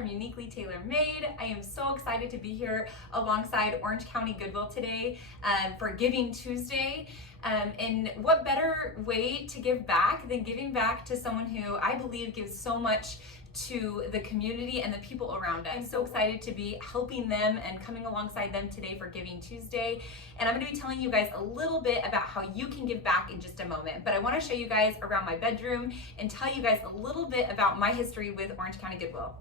from Uniquely Tailor Made. I am so excited to be here alongside Orange County Goodwill today for Giving Tuesday. And what better way to give back than giving back to someone who I believe gives so much to the community and the people around us. I'm so excited to be helping them and coming alongside them today for Giving Tuesday. And I'm going to be telling you guys a little bit about how you can give back in just a moment. But I want to show you guys around my bedroom and tell you guys a little bit about my history with Orange County Goodwill.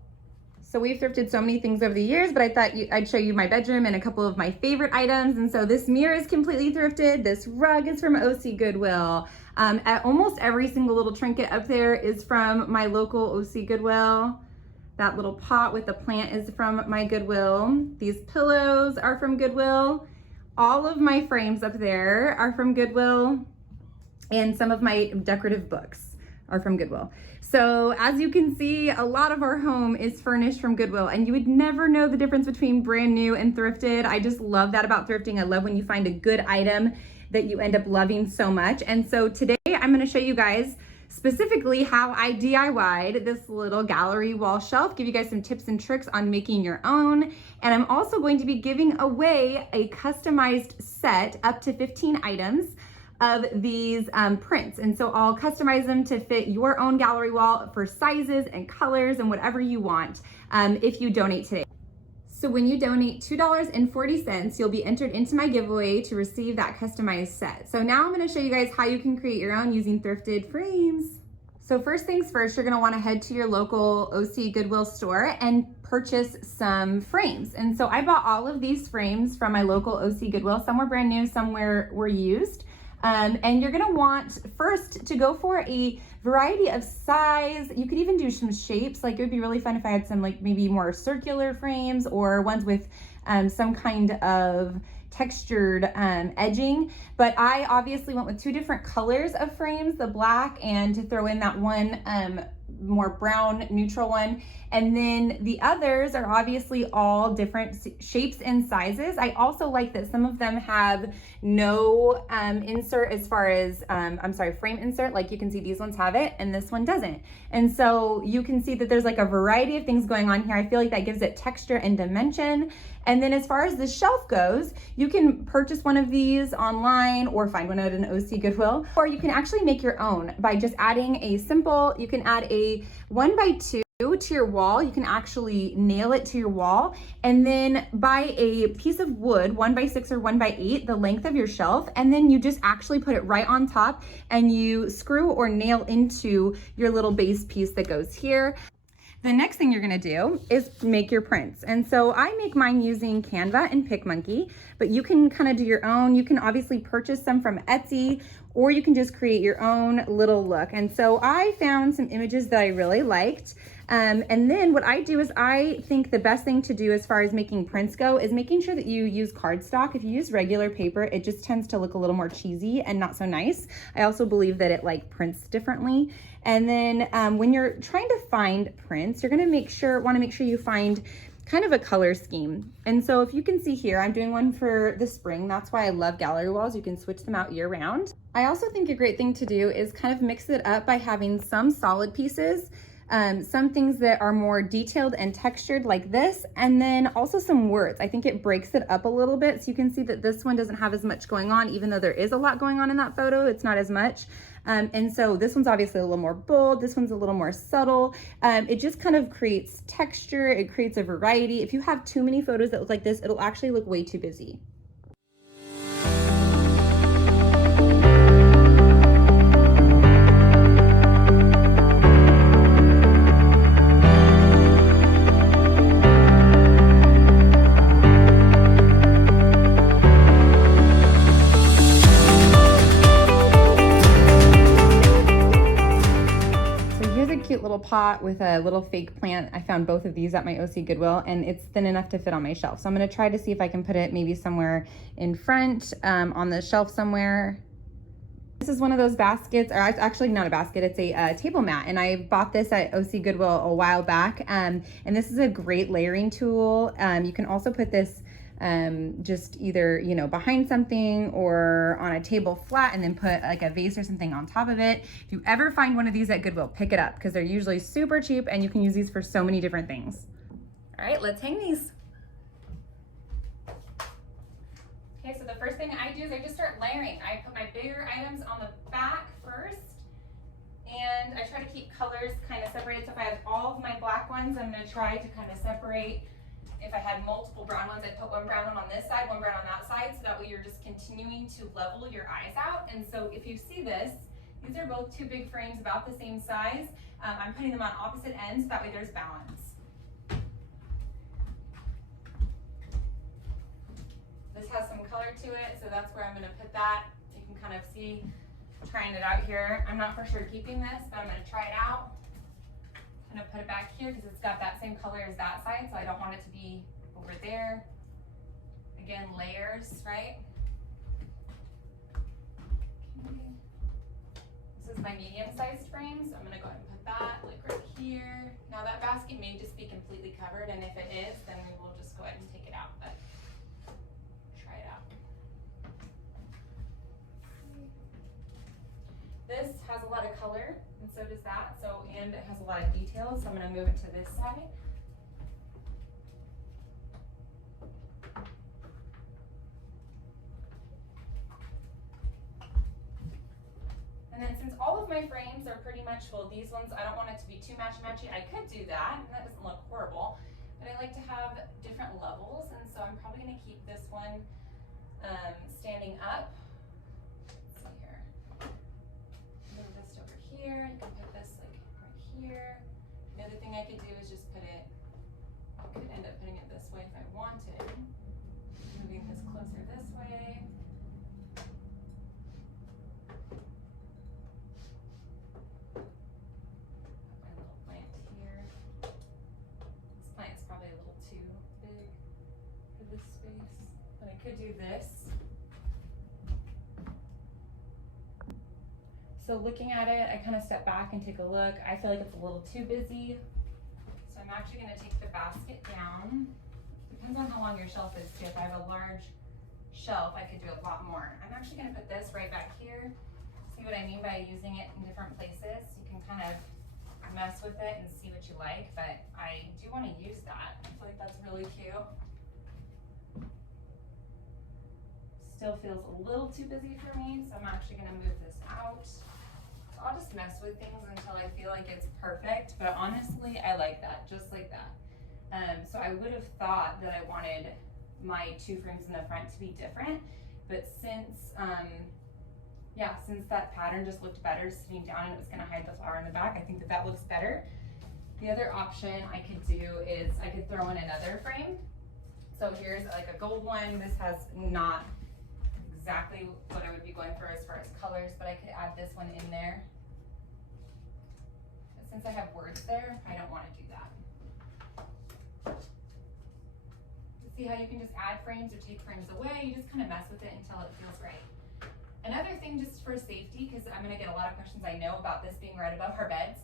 So we've thrifted so many things over the years, but I thought I'd show you my bedroom and a couple of my favorite items. And so this mirror is completely thrifted. This rug is from OC Goodwill. At almost every single little trinket up there is from my local OC Goodwill. That little pot with the plant is from my Goodwill. These pillows are from Goodwill. All of my frames up there are from Goodwill. And some of my decorative books are from Goodwill. So as you can see, a lot of our home is furnished from Goodwill, and you would never know the difference between brand new and thrifted. I just love that about thrifting. I love when you find a good item that you end up loving so much. And so today I'm going to show you guys specifically how I DIY'd this little gallery wall shelf, give you guys some tips and tricks on making your own. And I'm also going to be giving away a customized set up to 15 items of these prints. And so I'll customize them to fit your own gallery wall for sizes and colors and whatever you want if you donate today. So when you donate $2.40, you'll be entered into my giveaway to receive that customized set. So now I'm gonna show you guys how you can create your own using thrifted frames. So first things first, you're gonna wanna head to your local OC Goodwill store and purchase some frames. And so I bought all of these frames from my local OC Goodwill. Some were brand new, some were used. And you're gonna want first to go for a variety of size. You could even do some shapes. Like it would be really fun if I had some like maybe more circular frames or ones with some kind of textured edging. But I obviously went with two different colors of frames, the black and to throw in that one more brown neutral one. And then the others are obviously all different shapes and sizes. I also like that some of them have no insert as far as, frame insert. Like you can see these ones have it and this one doesn't. And so you can see that there's like a variety of things going on here. I feel like that gives it texture and dimension. And then as far as the shelf goes, you can purchase one of these online or find one at an OC Goodwill, or you can actually make your own by just adding you can add a 1x2 to your wall. You can actually nail it to your wall and then buy a piece of wood, 1x6 or 1x8, the length of your shelf. And then you just actually put it right on top and you screw or nail into your little base piece that goes here. The next thing you're gonna do is make your prints. And so I make mine using Canva and PicMonkey, but you can kind of do your own. You can obviously purchase some from Etsy, or you can just create your own little look. And so I found some images that I really liked. And then what I do is I think the best thing to do as far as making prints go is making sure that you use cardstock. If you use regular paper, it just tends to look a little more cheesy and not so nice. I also believe that it like prints differently. And then when you're trying to find prints, you're gonna wanna make sure you find kind of a color scheme. And so if you can see here, I'm doing one for the spring. That's why I love gallery walls. You can switch them out year round. I also think a great thing to do is kind of mix it up by having some solid pieces, some things that are more detailed and textured like this, and then also some words. I think it breaks it up a little bit. So you can see that this one doesn't have as much going on, even though there is a lot going on in that photo, it's not as much. And so this one's obviously a little more bold. This one's a little more subtle. It just kind of creates texture. It creates a variety. If you have too many photos that look like this, it'll actually look way too busy. Cute little pot with a little fake plant. I found both of these at my OC Goodwill and it's thin enough to fit on my shelf. So I'm gonna try to see if I can put it maybe somewhere in front on the shelf somewhere. This is one of those baskets, or actually not a basket, it's a table mat. And I bought this at OC Goodwill a while back. And this is a great layering tool. You can also put this just either, behind something or on a table flat and then put like a vase or something on top of it. If you ever find one of these at Goodwill, pick it up because they're usually super cheap and you can use these for so many different things. All right, let's hang these. Okay, so the first thing I do is I just start layering. I put my bigger items on the back first, and I try to keep colors kind of separated. So if I have all of my black ones, I'm gonna try to kind of separate. If I had multiple brown ones, I'd put one brown one on this side, one brown on that side, so that way you're just continuing to level your eyes out. And so if you see this, these are both two big frames about the same size. I'm putting them on opposite ends, so that way there's balance. This has some color to it, so that's where I'm gonna put that. You can kind of see, trying it out here. I'm not for sure keeping this, but I'm gonna try it out. I'm gonna put it back here because it's got that same color as that side, so I don't want it to be over there. Again, layers, right? Okay. This is my medium-sized frame, so I'm gonna go ahead and put that like right here. Now that basket may just be completely covered, and if it is, then we will just go ahead and take it out, but try it out. This has a lot of color, and so does that. So, and it has a lot of details. So I'm going to move it to this side. And then since all of my frames are pretty much, well, these ones, I don't want it to be too matchy-matchy. I could do that, and that doesn't look horrible. But I like to have different levels, and so I'm probably going to keep this one standing up. Here, you can put this like right here. The other thing I could do is just put it, I could end up putting it this way if I wanted. Moving this closer this way. Put my little plant here. This plant's probably a little too big for this space, but I could do this. So looking at it, I kind of step back and take a look. I feel like it's a little too busy. So I'm actually going to take the basket down. Depends on how long your shelf is too. If I have a large shelf, I could do a lot more. I'm actually going to put this right back here. See what I mean by using it in different places? You can kind of mess with it and see what you like, but I do want to use that. I feel like that's really cute. Still feels a little too busy for me, so I'm actually going to move this out. I'll just mess with things until I feel like it's perfect, but honestly, I like that, just like that. So I would have thought that I wanted my two frames in the front to be different, but since, since that pattern just looked better sitting down and it was gonna hide the flower in the back, I think that that looks better. The other option I could do is I could throw in another frame. So here's like a gold one. This has not exactly what I would be going for as far as colors, but I could add this one in there. But since I have words there, I don't want to do that. See how you can just add frames or take frames away? You just kind of mess with it until it feels right. Another thing just for safety, because I'm going to get a lot of questions I know about this being right above our beds.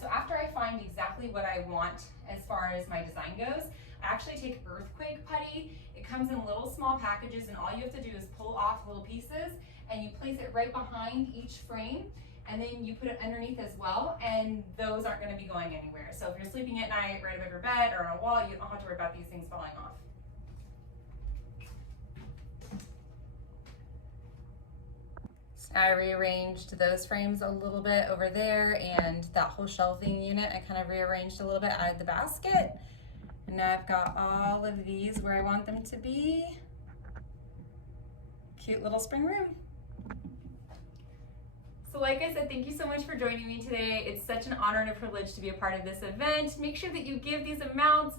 So after I find exactly what I want as far as my design goes, I actually take earthquake putty. It comes in little small packages, and all you have to do is pull off little pieces and you place it right behind each frame, and then you put it underneath as well, and those aren't going to be going anywhere. So if you're sleeping at night right above your bed or on a wall, you don't have to worry about these things falling off. I rearranged those frames a little bit over there, and that whole shelving unit I kind of rearranged a little bit, added the basket. And now I've got all of these where I want them to be. Cute little spring room. So like I said, thank you so much for joining me today. It's such an honor and a privilege to be a part of this event. Make sure that you give these amounts,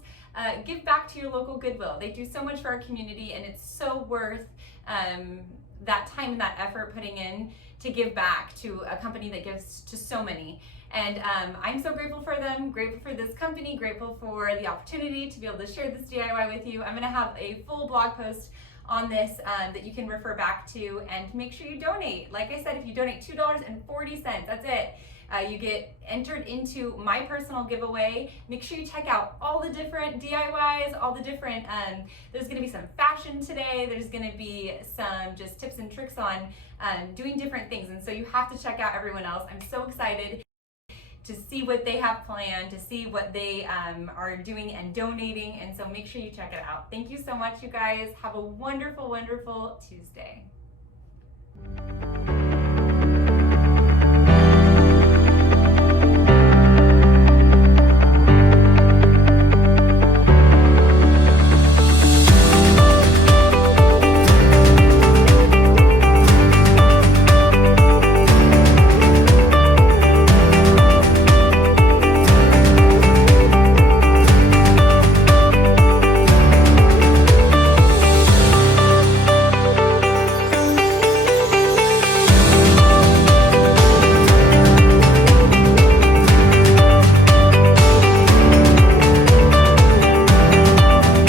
give back to your local Goodwill. They do so much for our community, and it's so worth that time and that effort putting in to give back to a company that gives to so many. And I'm so grateful for them, grateful for this company, grateful for the opportunity to be able to share this DIY with you. I'm gonna have a full blog post on this that you can refer back to, and make sure you donate. Like I said, if you donate $2.40, that's it. You get entered into my personal giveaway. Make sure you check out all the different DIYs, all the different, there's gonna be some fashion today, there's gonna be some just tips and tricks on doing different things, and so you have to check out everyone else. I'm so excited to see what they have planned, to see what they are doing and donating. And so make sure you check it out. Thank you so much, you guys. Have a wonderful, wonderful Tuesday.